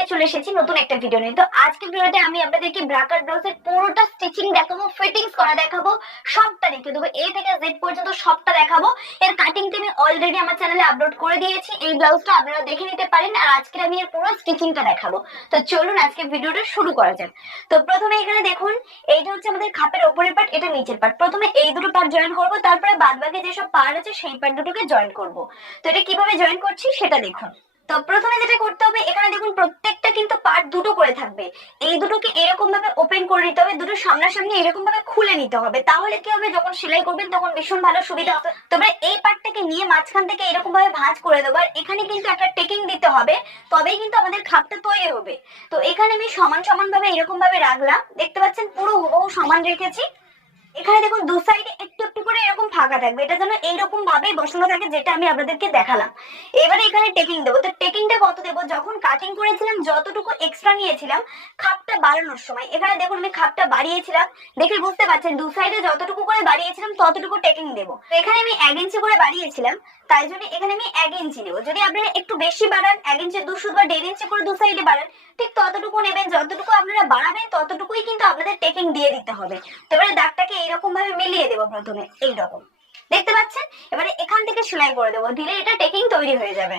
আজকে চলে এসেছি নতুন একটা ভিডিও নিয়ে। তো আজকে ভিডিওতে আমি আপনাদেরকে ব্রাকার ব্লাউজের পুরোটা স্টিচিং দেখাবো, ফিটিংস করা দেখাবো, সবটা দেখিয়ে দেবো, এ থেকে জেড পর্যন্ত সবটা দেখাবো। এর কাটিংটা আমি অলরেডি আমার চ্যানেলে আপলোড করে দিয়েছি, এই ব্লাউজটা আপনারা দেখে নিতে পারেন। আর আজকে আমি এর পুরো স্টিচিংটা দেখাবো। তো চলুন আজকে ভিডিওটা শুরু করা যাক। তো প্রথমে এখানে দেখুন, এইটা হচ্ছে আমাদের খাপের উপরের পার্ট, এটা নিচের পার্ট। প্রথমে এই দুটো পার্ট জয়েন করবো, তারপরে বাদ বাকি যেসব পার্ট আছে সেই পার্ট দুটোকে জয়েন করবো। তো এটা কিভাবে জয়েন করছি সেটা দেখুন। তো প্রথমে যেটা করতে হবে, এখানে দেখুন প্রত্যেকটা কিন্তু পার্ট দুটো করে থাকবে। এই দুটোকে এরকম ভাবে ওপেন করে নিতে হবে, দুটো সামনাসামনি এরকম ভাবে খুলে নিতে হবে। তাহলে কি হবে, যখন সেলাই করবেন তখন ভীষণ ভালো সুবিধা হবে। তবে এই পার্টটাকে নিয়ে মাঝখান থেকে এরকম ভাবে ভাঁজ করে দেবো, আর এখানে কিন্তু একটা টেকিং দিতে হবে, তবেই কিন্তু আমাদের খাপটা তৈরি হবে। তো এখানে আমি সমান সমান ভাবে এরকম ভাবে রাখলাম, দেখতে পাচ্ছেন পুরো হুবহু সমান রেখেছি। এখানে দেখুন দু সাইডে একটু একটু করে এরকম ফাঁকা থাকবে, এটা যেন এইরকম ভাবে বসানো থাকে, যেটা আমি আপনাদেরকে দেখালাম। এবারে এখানে টেকিং দেবো। তো টেকিংটা কত দেবো, যখন কাটিং করেছিলাম যতটুকু এক্সট্রা নিয়েছিলাম খাপটা বাড়ানোর সময়, এখানে দেখুন আমি খাপটা বাড়িয়েছিলাম, দেখে বুঝতে পারছেন দু সাইডে যতটুকু করে বাড়িয়েছিলাম ততটুকু টেকিং দেবো। এখানে আমি 1 ইঞ্চি করে বাড়িয়েছিলাম, তাই জন্য এখানে আমি 1 ইঞ্চি দেবো। যদি আপনারা একটু বেশি বাড়ান, 1 ইঞ্চি 2 সুদ বা 1.5 ইঞ্চি করে দু সাইডে বাড়ান, ঠিক ততটুকু নেবেন। যতটুকু আপনারা বাড়াবেন ততটুকুই কিন্তু আপনাদের টেকিং দিয়ে দিতে হবে। তো এবারে দাগটাকে এইরকম ভাবে মিলিয়ে দেবো, প্রথমে এইরকম দেখতে পাচ্ছেন। এবারে এখান থেকে সেলাই করে দেবো, দিলে এটা টেকিং তৈরি হয়ে যাবে।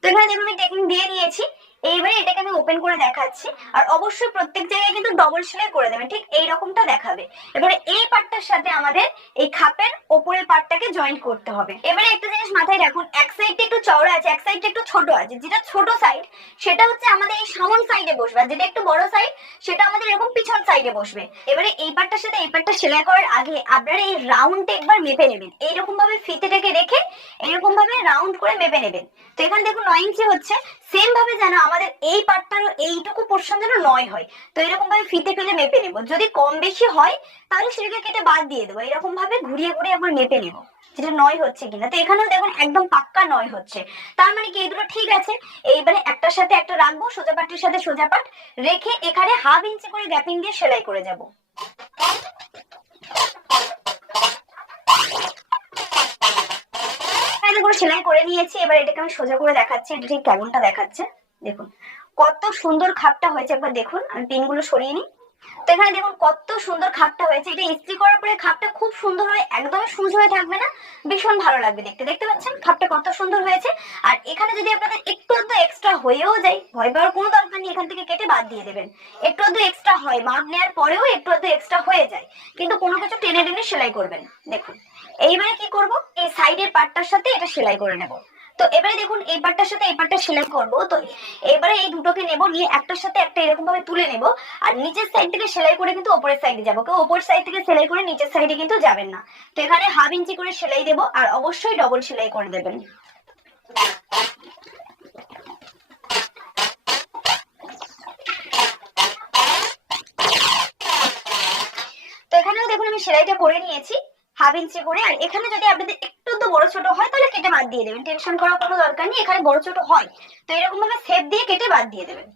তো এখানে দেখুন আমি টেকিং দিয়ে নিয়েছি। এইবারে এটাকে আমি ওপেন করে দেখাচ্ছি। আর অবশ্যই প্রত্যেক জায়গায় কিন্তু ডবল সেলাই করে দেবেন, ঠিক এইরকমটা দেখাবে। এবারে এই পার্টটার সাথে আমাদের এই খাপের ওপরের পার্টটাকে জয়েন্ট করতে হবে। এবারে একটা জিনিস মাথায় রাখুন, এক সাইডটা একটু চওড়া আছে, এক সাইডটা একটু ছোট আছে। যেটা ছোট সাইড সেটা হচ্ছে আমাদের এই সামন সাইডে বসবে, আর যেটা একটু বড় সাইড সেটা আমাদের এরকম পিছন সাইডে বসবে। এবারে এই পার্টটার সাথে এই পার্টটা সেলাই করার আগে আপনারা এই রাউন্ডটা একবার মেপে নেবেন, এইরকম ভাবে ফিতেটাকে রেখে এরকম ভাবে রাউন্ড করে মেপে নেবেন। তো এখানে দেখুন 9 ইঞ্চি হচ্ছে, সেম ভাবে যেন আমাদের এই পার্টটারও এইটুকু পোর্শন যেন 9 হয়। তো এরকম ভাবে ফিতে ফেলে মেপে নেব, যদি কম বেশি হয় তাহলে সেটাকে কেটে বাদ দিয়ে দেবো। এরকম ভাবে ঘুরিয়ে ঘুরিয়ে আবার মেপে নেব যেটা 9 হচ্ছে কিনা। তো এখানেও দেখুন একদম পাক্কা 9 হচ্ছে, তার মানে কি এই দুটো ঠিক আছে। এইবারে একটার সাথে একটা রাখবো, সোজা পার্টের সাথে সোজা পার্ট রেখে এখানে 1/2 ইঞ্চি করে গ্যাপিং দিয়ে সেলাই করে যাব। সেলাই করে নিয়েছি, এবার এটাকে আমি সোজা করে দেখাচ্ছি, এটা ঠিক কেমনটা দেখাচ্ছে দেখুন। কত সুন্দর খাপটা হয়েছে, একবার দেখুন। আমি পিনগুলো সরিয়ে নিই। তো এখানে দেখুন কত সুন্দর খাপটা হয়েছে। এটা ইস্ত্রি করার পরে খাপটা খুব সুন্দর হয়, একদমই সূচ হয়ে থাকবে না, ভীষণ ভালো লাগবে দেখতে। দেখতে পাচ্ছেন খাপটা কত সুন্দর হয়েছে। আর এখানে যদি আপনাদের একটু আধটু এক্সট্রা হয়েও যায়, ভয় পাওয়ার কোনো দরকার নেই, এখান থেকে কেটে বাদ দিয়ে দেবেন। একটু আধটু এক্সট্রা হয়, মাপ নেওয়ার পরেও একটু আধটু এক্সট্রা হয়ে যায়, কিন্তু কোনো কিছু টেনে টেনে সেলাই করবেন। দেখুন এইবারে কি করব, এই সাইডের পার্টটার সাথে এটা সেলাই করে নেব। তো এবারে দেখুন এই পার্টটার সাথে এই পার্টটা সেলাই করব। তো এবারে এই দুটোকে নেব, নিয়ে একটার সাথে একটা এরকম ভাবে তুলে নেব। আর নিচের সাইড থেকে সেলাই করে কিন্তু উপরের সাইডে যাবো, কেউ উপর সাইড থেকে সেলাই করে নিচের সাইডে কিন্তু যাবেন না। তো এখানে 1/2 ইঞ্চি করে সেলাই দেবো, আর অবশ্যই ডবল সেলাই করে দেবেন। তো এখানেও দেখুন আমি সেলাইটা করে নিয়েছি 1/2 ইঞ্চি করে। আর এখানে যদি আপনাদের একটু তো বড় ছোট হয় তাহলে কেটে বাদ দিয়ে দেবেন, টেনশন করার কোনো দরকার নেই। এখানে বড় ছোট হয় তো এরকম ভাবে সেপ দিয়ে কেটে বাদ দিয়ে দেবেন।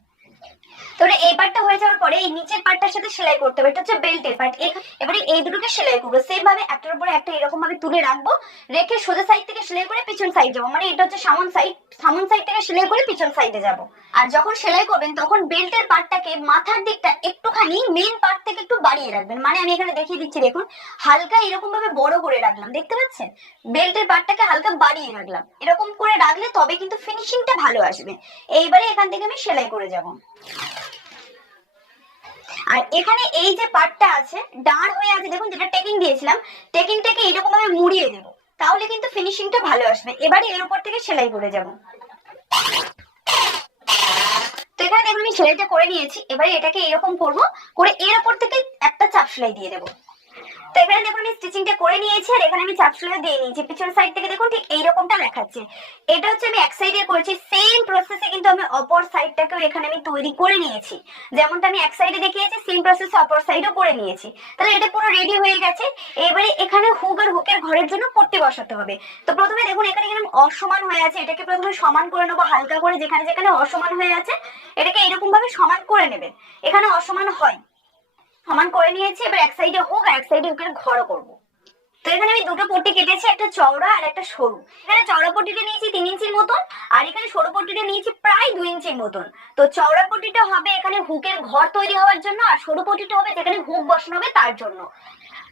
তো এই পার্টটা হয়ে যাওয়ার পরে এই নিচের পার্টটার সাথে সেলাই করতে হবে, এটা হচ্ছে বেল্টের পার্ট। এবারে এই দুটোকে সেলাই করবো সেম ভাবে, একটার উপরে একটা এরকম ভাবে তুলে রাখবো, রেখে সোজা সাইড থেকে সেলাই করে পিছন সাইড যাবো। মানে এটা হচ্ছে সামন সাইড, সামন সাইড থেকে সেলাই করে পিছন সাইডে যাব। আর যখন সেলাই করবেন তখন বেল্টের পার্টটাকে মাথার দিকটা একটুখানি মেন পার্ট থেকে একটু বাড়িয়ে রাখবেন। মানে আমি এখানে দেখিয়ে দিচ্ছি, দেখুন হালকা এরকম ভাবে বড় করে রাখলাম, দেখতে পাচ্ছেন বেল্টের পার্টটাকে হালকা বাড়িয়ে রাখলাম। এরকম করে রাখলে তবে কিন্তু ফিনিশিংটা ভালো আসবে। এইবারে এখান থেকে আমি সেলাই করে যাব। আর এখানে এই যে পার্টটা আছে দাঁড় হয়ে আছে, দেখুন যেটা টেকিং দিয়েছিলাম, টেকিংটাকে এরকম ভাবে মুড়িয়ে দেব, তাহলে কিন্তু ফিনিশিংটা ভালো আসবে। এবারে এর উপর থেকে সেলাই করে যাব। তো এখানে দেখুন আমি সেলাইটা করে নিয়েছি, এবারে এটাকে এরকম করবো, করে এর উপর থেকে একটা চাপ সেলাই দিয়ে দেবো। তো এখানে দেখুন আমি স্টিচিংটা করে নিয়েছি, আর এখানে আমি চাপ সেলাই দিয়ে নিয়েছি। পিছন সাইড থেকে দেখুন ঠিক এইরকমটা দেখাচ্ছে। এটা হচ্ছে আমি এক সাইডে করেছি, সেম প্রসেসে কিন্তু আমি অপর সাইডটাকেও এখানে আমি তৈরি করে নিয়েছি। যেমনটা আমি এক সাইডে দেখিয়েছি সেম প্রসেসে অপর সাইডও করে নিয়েছি। তাহলে এটা পুরো রেডি হয়ে গেছে। এবারে এখানে হুক আর হুকের ঘরের জন্য পট্টি বসাতে হবে। তো প্রথমে দেখুন এখানে এখানে অসমান হয়ে আছে, এটাকে প্রথমে সমান করে নেবো হালকা করে, যেখানে যেখানে অসমান হয়ে আছে এটাকে এরকম ভাবে সমান করে নেবেন। এখানে অসমান হয়, সমান করে নিয়েছি। এবার এক সাইডে হুক আর এক সাইডে হুকের ঘরও করবো। তো এখানে আমি দুটো পট্টি কেটেছি, একটা চওড়া আর একটা সরু। এখানে চওড়া পট্টিটা নিয়েছি 3 ইঞ্চির মতন, আর এখানে সরু পট্টিটা নিয়েছি প্রায় 2 ইঞ্চির মতন। তো চওড়া পট্টিটা হবে এখানে হুকের ঘর তৈরি হওয়ার জন্য, আর সরু পট্টিটা হবে যেখানে হুক বসানো হবে তার জন্য।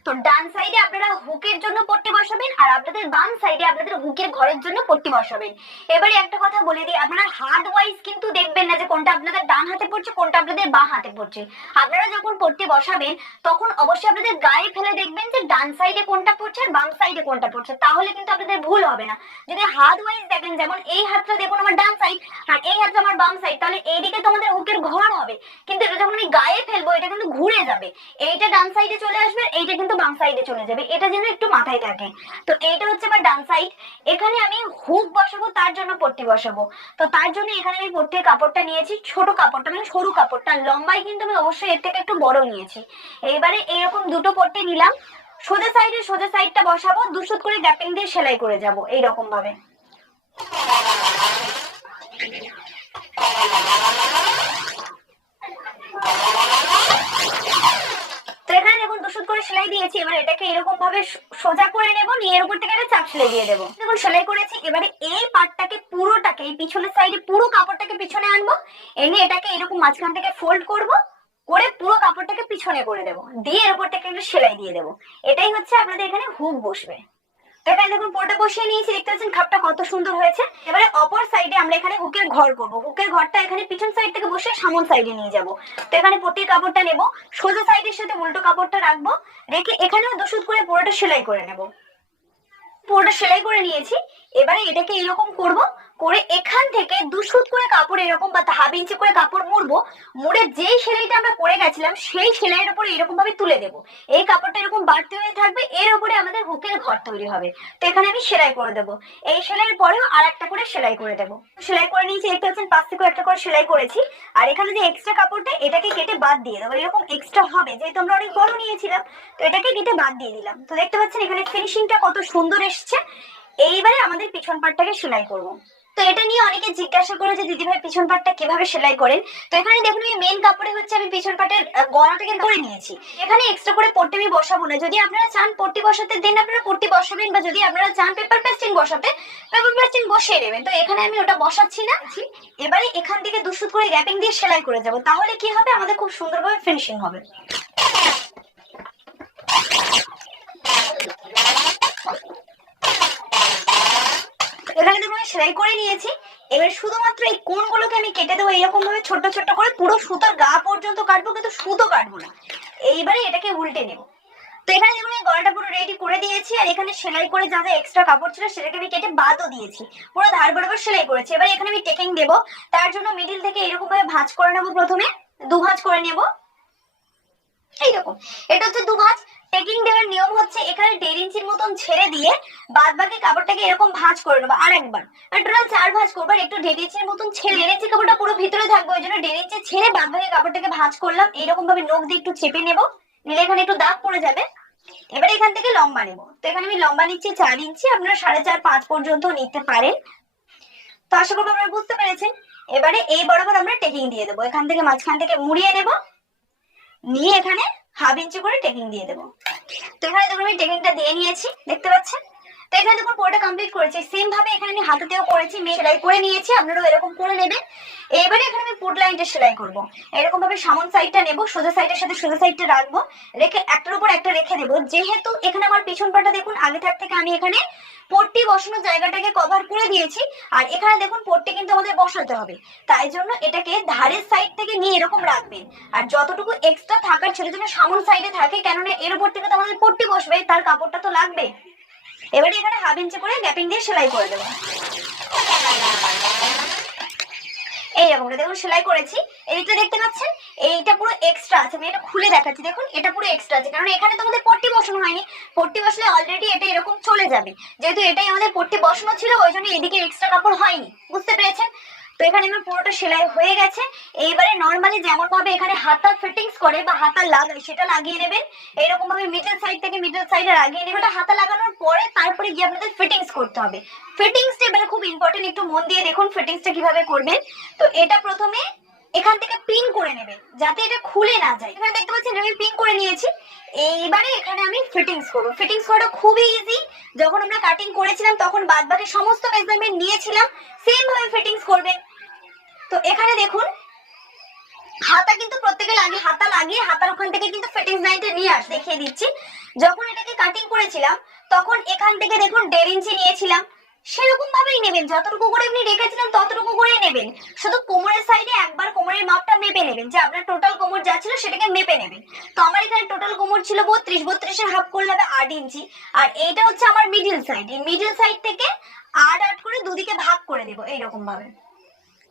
তো ডান সাইডে আপনারা হুকের জন্য পট্টি বসাবেন, আর আপনাদের বাম সাইডে আপনাদের হুকের ঘরের জন্য পট্টি বসাবেন। এবারে একটা কথা বলে দিই, আপনারা হাত ওয়াইজ কিন্তু দেখবেন না যে কোনটা আপনাদের ডান হাতে পড়ছে কোনটা আপনাদের বাম হাতে পড়ছে। আপনারা যখন পট্টি বসাবেন তখন অবশ্যই আপনাদের গায়ে ফেলে দেখবেন যে ডান সাইডে কোনটা পড়ছে আর বাম সাইডে কোনটা পড়ছে, তাহলে কিন্তু আপনাদের ভুল হবে না। যদি হাত ওয়াইজ দেখেন, যেমন এই হাতটা দেখুন আমার ডান সাইড আর এই হাতটা আমার বাম সাইড, তাহলে এইদিকে তো আমাদের হুকের ঘর হবে, কিন্তু এটা যখন আমি গায়ে ফেলবো এটা কিন্তু ঘুরে যাবে, এইটা ডান সাইডে চলে আসবে, এইটা কিন্তু বাম সাইডে চলে যাবে, এটা যেন একটু মাথায় থাকে। তো এইটা হচ্ছে আমার ডান সাইড। এখানে আমি হুক বসাবো, তার জন্য পট্টি বসাবো। তো তার জন্য এখানে আমি পট্টির কাপড়টা নিয়েছি, ছোট কাপড়টা মানে সরু কাপড়টা, লম্বাই কিন্তু আমি অবশ্যই এর থেকে একটু বড় নিয়েছি। এইবারে এরকম দুটো পট্টি নিলাম, সোজা সাইডটা বসাবো, দুশুত করে গ্যাপিং দিয়ে সেলাই করে যাব এইরকম ভাবে। তো এখানে দেখুন দুশুত করে সেলাই দিয়েছি, এবার এটাকে এরকম ভাবে সোজা করে নেব, নিয়ে এর উপর থেকে একটা চাপ সেলাই দিয়ে দেবো। দেখুন সেলাই করেছি, এবারে এই পার্টটাকে পুরোটাকে এই পিছনের সাইডে পুরো কাপড়টাকে পিছনে আনবো, এনে এটাকে এরকম মাঝখান থেকে ফোল্ড করব, করে পুরো কাপড়টাকে পিছনে করে দেবো, দিয়ে এর উপর থেকে একটু সেলাই দিয়ে দেবো। এটাই হচ্ছে আপনাদের এখানে হুক বসবে। এখানে দেখুন পোর্টে বসিয়ে নিয়েছি, দেখতে পাচ্ছেন খাপটা কত সুন্দর হয়েছে। এবারে অপর সাইডে আমরা এখানে হুকের ঘর করব, হুকের ঘরটা এখানে পিছন সাইড থেকে বসে সামন সাইডে নিয়ে যাব। তো এখানে পট্টির কাপড়টা নেব, সোজা সাইডের সাথে উল্টো কাপড়টা রাখবো, রেখে এখানেও দুশুত করে পুরোটা সেলাই করে নেব। পুরোটা সেলাই করে নিয়েছি, এবারে এটাকে এরকম করব, করে এখান থেকে দুশুত করে কাপড় এরকম বা হাফ ইঞ্চি করে কাপড় মুড়বো, মুড়ে যেই সেলাইটা আমরা করে গেছিলাম সেই সেলাইয়ের উপরে এরকম ভাবে তুলে দেব। এই কাপড়টা এরকম বাড়তি হয়ে থাকবে, এর উপরে আমাদের হুকের ঘর তৈরি হবে। তো এখানে আমি সেলাই করে দেবো, এই সেলাইয়ের পরেও আর একটা করে সেলাই করে দেবো। সেলাই করে নিয়েছি, দেখতে পাচ্ছেন পাশ থেকে একটা করে সেলাই করেছি, আর এখানে যে এক্সট্রা কাপড়টা এটাকে কেটে বাদ দিয়ে দেবো, এরকম এক্সট্রা হবে যেহেতু আমরা অনেক বড় নিয়েছিলাম, তো এটাকে কেটে বাদ দিয়ে দিলাম। তো দেখতে পাচ্ছেন এখানে ফিনিশিংটা কত সুন্দর এসছে। এইবারে আমাদের পিছন পাটটাকে সেলাই করব। তো এটা নিয়ে অনেকে জিজ্ঞাসা করে যে দিদি ভাই পিছন পাটটা কিভাবে সেলাই করেন। তো এখানে দেখুন আমি মেন কাপড়ে হচ্ছে আমি পিছন পাটের গলাটাকে করে নিয়েছি, এখানে এক্সট্রা করে পট্টি আমি বসাবো না। যদি আপনারা চান পট্টি বসাতে দেন আপনারা পট্টি বসাবেন, বা যদি আপনারা চান পেপার পেস্টিং বসাতে পেপার পেস্টিং বসিয়ে নেবেন। তো এখানে আমি ওটা বসাচ্ছি না, এবারে এখান থেকে দুশুত করে গ্যাপিং দিয়ে সেলাই করে যাব, তাহলে কি হবে আমাদের খুব সুন্দরভাবে ফিনিশিং হবে। এখানে দেখুন সেলাই করে নিয়েছি, এবার শুধুমাত্র এই কোণগুলোকে আমি কেটে দেবো এরকম ভাবে ছোট ছোট করে, পুরো সুতোর গা পর্যন্ত কাটবো কিন্তু সুতো কাটবো না। এইবারে এটাকে উল্টে নেব। তো এখানে দেখুন এই গলাটা পুরো রেডি করে দিয়েছি, আর এখানে সেলাই করে যা যা এক্সট্রা কাপড় ছিল সেটাকে আমি কেটে বাদও দিয়েছি, পুরো ধার বরাবর সেলাই করেছি। এবার এখানে আমি টেকিং দেবো, তার জন্য মিডিল থেকে এরকম ভাবে ভাঁজ করে নেবো, প্রথমে দু ভাঁজ করে নেব এইরকম। এটা হচ্ছে দু ভাঁজ। টেকিং দেওয়ার নিয়ম হচ্ছে এখানে 1.5 ইঞ্চির মতন ছেড়ে দিয়ে বাদ বাকি কাপড়টাকে এরকম ভাঁজ করে নেবো আর একবার, আর টোটাল 4 ভাঁজ করবো। একটু 1.5 ইঞ্চির মতন ছেড়ে, 1.5 ইঞ্চি কাপড়টা পুরো ভিতরে থাকবে, ওই জন্য 1.5 ইঞ্চি ছেড়ে বাদ বাকি কাপড়টাকে ভাঁজ করলাম। এরকম ভাবে নখ দিয়ে একটু চেপে নেবো, নিলে এখানে একটু দাগ পড়ে যাবে। এবার এখান থেকে লম্বা নেবো, তো এখানে আমি লম্বা নিচ্ছি 4 ইঞ্চি, আপনারা 4.5-5 পর্যন্ত নিতে পারেন। তো আশা করবো আপনারা বুঝতে পেরেছেন। এবারে এই বরাবর আমরা টেকিং দিয়ে দেবো, এখান থেকে মাঝখান থেকে মুড়িয়ে নেবো, নিয়ে এখানে হাফ ইঞ্চি করে টেকিং দিয়ে দেবো। তো এখানে দেখুন আমি টেকিংটা দিয়ে নিয়েছি, দেখতে পাচ্ছেন। তো এখানে দেখুন পুরোটা কমপ্লিট করেছি, সেম ভাবে এখানে আমি হাতেতেও করেছি, সেলাই করে নিয়েছি, আপনারাও এরকম করে নেবেন। এবারে এখানে আমি পুট লাইনটা সেলাই করব, এরকম ভাবে সামন সাইডটা নেব, সোজা সাইডের সাথে সোজা সাইডটা রাখবো, রেখে একটার উপর একটা রেখে দেবো। যেহেতু এখানে আমার পিছন পাটা দেখুন আগে থেকে আমি এখানে পট্টি বসানোর জায়গাটাকে কভার করে দিয়েছি, আর এখানে দেখুন পট্টি কিন্তু আমাদের বসাতে হবে, তাই জন্য এটাকে ধারের সাইড থেকে নিয়ে এরকম রাখবেন, আর যতটুকু এক্সট্রা থাকার ছিল যেন সামন সাইডে থাকে, কেননা এর উপর থেকে তো আমাদের পট্টি বসবে, তার কাপড়টা তো লাগবে। এবারে এখানে হাফ ইঞ্চি করে গ্যাপিং দিয়ে সেলাই করে দেবো, এইরকম দেখুন সেলাই করেছি। এইটা দেখতে পাচ্ছেন, এইটা পুরো এক্সট্রা আছে, আমি এটা খুলে দেখাচ্ছি, দেখুন এটা পুরো এক্সট্রা আছে, কারণ এখানে তো আমাদের পট্টি বসানো হয়নি, পট্টি বসলে অলরেডি এটা এরকম চলে যাবে, যেহেতু এটাই আমাদের পট্টি বসানো ছিল ওই জন্য এদিকে এক্সট্রা কাপড় হয়নি, বুঝতে পেরেছেন। তো এখানে আমার পুরোটা সেলাই হয়ে গেছে। এইবারে নরমালি যেমন ভাবে এখানে হাতা ফিটিংস করে বা হাতা লাগায় সেটা লাগিয়ে নেবেন, এরকম ভাবে মিডল সাইড থেকে মিডল সাইডে লাগিয়ে নেবেন। এটা হাতা লাগানোর পরে তারপরে গিয়ে আপনাদের ফিটিংস করতে হবে। ফিটিংসটা এবারে খুব ইম্পর্টেন্ট, একটু মন দিয়ে দেখুন ফিটিংসটা কিভাবে করবেন। তো এটা প্রথমে এখান থেকে পিন করে নেবে যাতে এটা খুলে না যায়। এখানে দেখতে পাচ্ছেন আমি পিন করে নিয়েছি। এইবারে এখানে আমি ফিটিংস করব। ফিটিংস করাটা খুবই ইজি। যখন আমরা কাটিং করেছিলাম তখন বাদবাকি সমস্ত মেজারমেন্ট নিয়েছিলাম, সেম ভাবে ফিটিংস করবেন। তো এখানে দেখুন হাতা কিন্তু প্রত্যেকে লাগিয়ে, হাতা লাগিয়ে হাতার ওখান থেকে কিন্তু ফিটিংস লাইনটা নিয়ে আস দেখিয়ে দিচ্ছি। যখন এটাকে কাটিং করেছিলাম তখন এখান থেকে দেখুন 1.5 ইঞ্চি নিয়েছিলাম, সেরকম ভাবেই নেবেন, যতটুকু করে আপনি রেখেছিলেন ততটুকু করেই নেবেন। শুধু কোমরের সাইডে একবার কোমরের মাপটা মেপে নেবেন, যে আপনার টোটাল কোমর যা ছিল সেটাকে মেপে নেবেন। তো আমার এখানে টোটাল কোমর ছিল 32, 32 এর হাফ করলে হবে 8 ইঞ্চি। আর এইটা হচ্ছে আমার মিডল সাইড, এই মিডল সাইড থেকে 8 8 করে দুদিকে ভাগ করে দেবো এইরকম ভাবে।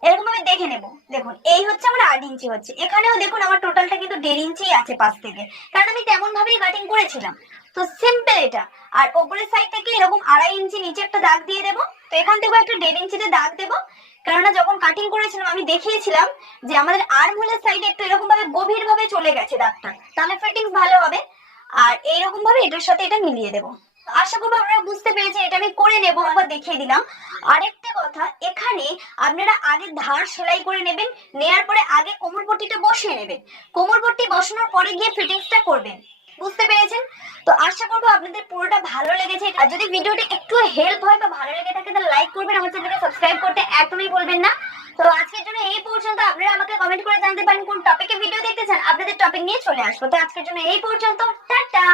এরকম ভাবে দেখে নেব। দেখুন এই হচ্ছে আমার 8 ইঞ্চি হচ্ছে, এখানেও দেখুন আমার টোটালটা কিন্তু 1.5 ইঞ্চি আছে পাশ থেকে, কারণ আমি তেমন ভাবেই কাটিং করেছিলাম। তো সিম্পল এটা। আর উপরের সাইড থেকে এরকম 2.5 ইঞ্চি নিচে একটা দাগ দিয়ে দেবো। তো এখান থেকে একটা 1.5 ইঞ্চিতে দাগ দেবো, কেননা যখন কাটিং করেছিলাম আমি দেখিয়েছিলাম যে আমাদের আর্ম হোলের সাইডে একটু এরকম ভাবে গভীর ভাবে চলে গেছে দাগটা, তাহলে ফিটিংস ভালো হবে। আর এইরকম ভাবে এটার সাথে এটা মিলিয়ে দেবো। আশা করবো আপনারা বুঝতে পেরেছেন, এটা আমি করে নেবো, একবার দেখিয়ে দিলাম। আরেকটা কথা, এখানে আপনারা আগে ধার সেলাই করে নেবেন, নেয়ার পরে আগে কোমর পট্টিটা বসিয়ে নেবেন, কোমর পট্টি বসানোর পরে গিয়ে ফিটিংসটা করবেন। বুঝতে পেরেছেন? তো আশা করবো আপনাদের পুরোটা ভালো লেগেছে। আর যদি ভিডিওটি একটু হেল্প হয় বা ভালো লেগে থাকে তাহলে লাইক করবেন, আমার চ্যানেলকে সাবস্ক্রাইব করতে একদমই বলবেন না। তো আজকের জন্য এই পর্যন্ত। আপনারা আমাকে কমেন্ট করে জানতে পারেন কোন টপিকে ভিডিও দেখতে চান, আপনাদের টপিক নিয়ে চলে আসবো। তো আজকের জন্য এই পর্যন্ত, টাটা।